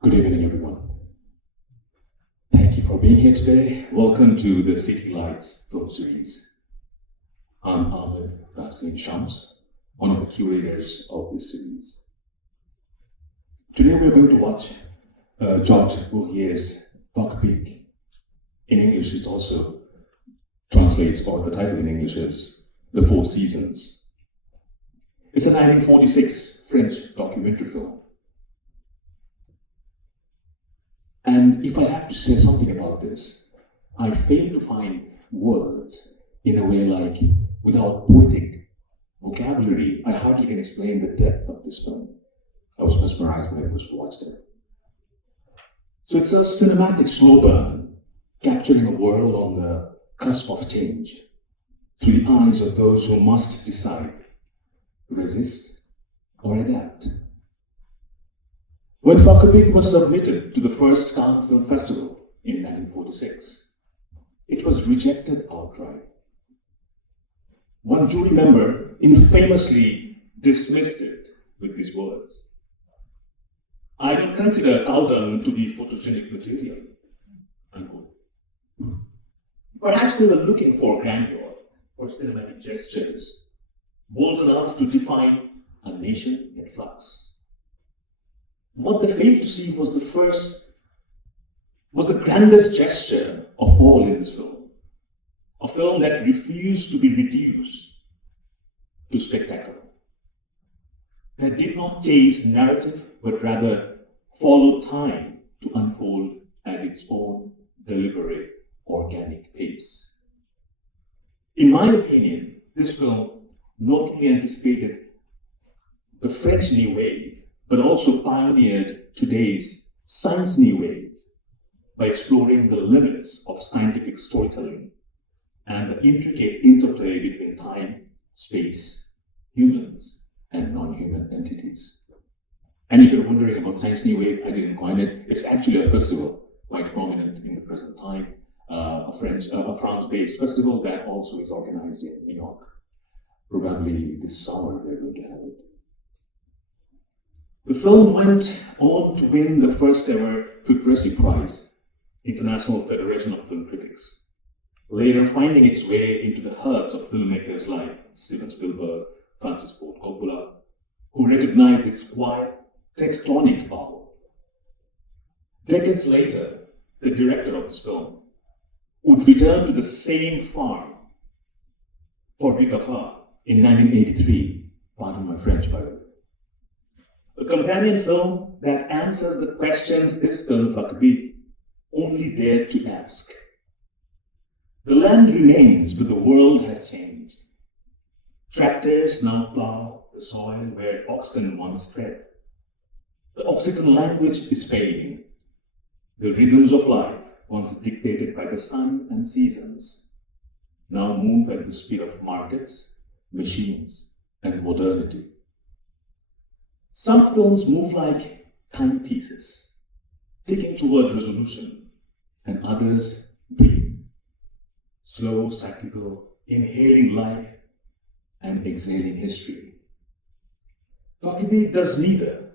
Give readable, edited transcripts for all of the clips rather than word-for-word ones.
Good evening, everyone. Thank you for being here today. Welcome to the City Lights film series. I'm Ahmed Tahsin Shams, one of the curators of this series. Today we're going to watch George Bourguier's Farrebique. In English, it also translates, or the title in English is The Four Seasons. It's a 1946 French documentary film. And if I have to say something about this, I fail to find words in a way like, without poetic vocabulary, I hardly can explain the depth of this film. I was mesmerized when I first watched it. So it's a cinematic slow burn, capturing a world on the cusp of change, through the eyes of those who must decide, resist or adapt. When Farrebique was submitted to the first Cannes Film Festival in 1946, it was rejected outright. One jury member infamously dismissed it with these words: "I don't consider cow dung to be photogenic material." Unquote. Perhaps they were looking for grandeur, for cinematic gestures, bold enough to define a nation in flux. What they failed to see was the grandest gesture of all in this film. A film that refused to be reduced to spectacle. That did not chase narrative, but rather followed time to unfold at its own deliberate, organic pace. In my opinion, this film not only anticipated the French New Wave, but also pioneered today's science new wave by exploring the limits of scientific storytelling and the intricate interplay between time, space, humans, and non-human entities. And if you're wondering about science new wave, I didn't coin it. It's actually a festival quite prominent in the present time, a France-based festival that also is organized in New York. Probably this summer they're going to have it. The film went on to win the first ever Farrebique Prize, International Federation of Film Critics, later finding its way into the hearts of filmmakers like Steven Spielberg, Francis Ford Coppola, who recognized its quiet, tectonic power. Decades later, the director of this film would return to the same farm for Farrebique in 1983, pardon my French, by the way. A companion film that answers the questions this film, Farrebique, only dared to ask. The land remains, but the world has changed. Tractors now plow the soil where oxen once tread. The Occitan language is fading. The rhythms of life, once dictated by the sun and seasons, now move at the speed of markets, machines, and modernity. Some films move like timepieces, ticking toward resolution, and others breathe, slow, cyclical, inhaling life and exhaling history. Farrebique does neither.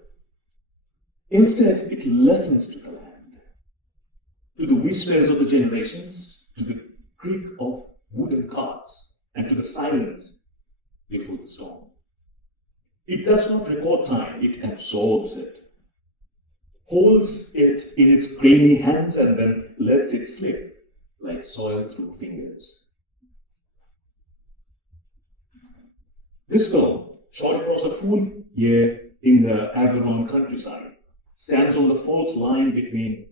Instead, it listens to the land, to the whispers of the generations, to the creak of wooden carts, and to the silence before the storm. It does not record time, it absorbs it, holds it in its grainy hands and then lets it slip like soil through fingers. This film, shot across a full year in the Aveyron countryside, stands on the fault line between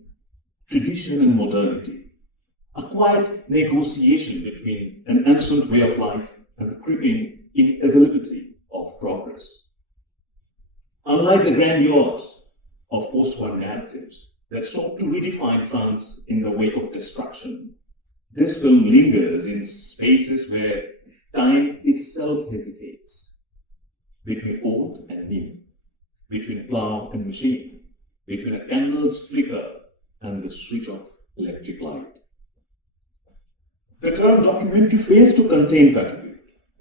tradition and modernity, a quiet negotiation between an ancient way of life and the creeping inevitability of progress. Unlike the grandeurs of post-war narratives that sought to redefine France in the wake of destruction, this film lingers in spaces where time itself hesitates, between old and new, between plow and machine, between a candle's flicker and the switch of electric light. The term documentary fails to contain Farrebique.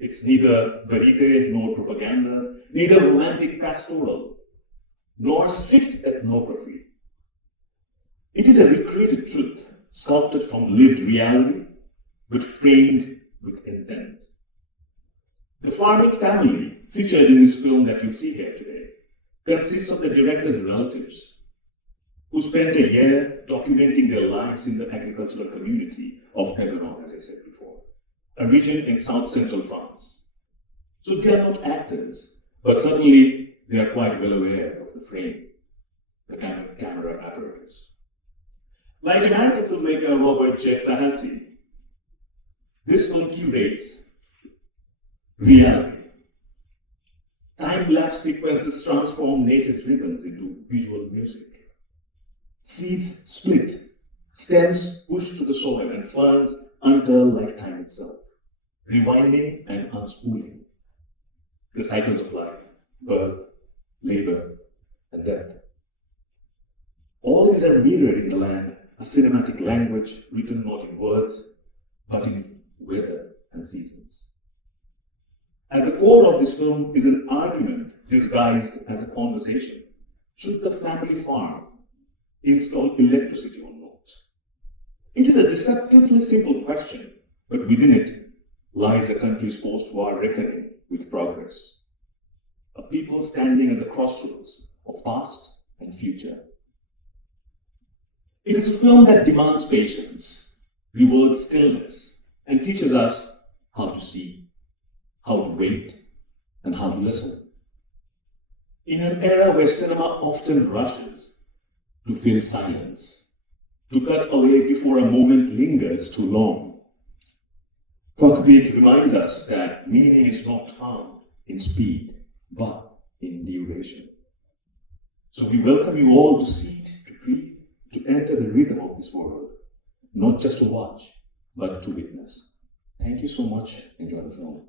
It's neither verite nor propaganda, neither romantic pastoral, nor strict ethnography, It is a recreated truth, sculpted from lived reality, but framed with intent. The Farrebique family, featured in this film that you'll see here today, consists of the director's relatives, who spent a year documenting their lives in the agricultural community of AVANT, as I said before, a region in south-central France. So they are not actors, but certainly they are quite well aware of the frame, the camera apparatus. Like American filmmaker Robert J. Flaherty, this film curates reality. Time-lapse sequences transform nature's rhythms into visual music. Seeds split, stems push through the soil, and ferns uncurl like time itself, rewinding and unspooling the cycles of life, birth, labor, and death. All these are mirrored in the land, a cinematic language written not in words, but in weather and seasons. At the core of this film is an argument disguised as a conversation. Should the family farm install electricity or not? It is a deceptively simple question, but within it lies a country's post-war reckoning with progress. A people standing at the crossroads of past and future. It is a film that demands patience, rewards stillness, and teaches us how to see, how to wait, and how to listen. In an era where cinema often rushes to fill silence, to cut away before a moment lingers too long, Farrebique reminds us that meaning is not found in speed, but in duration. So we welcome you all to see it, to breathe, to enter the rhythm of this world, not just to watch, but to witness. Thank you so much. Enjoy the film.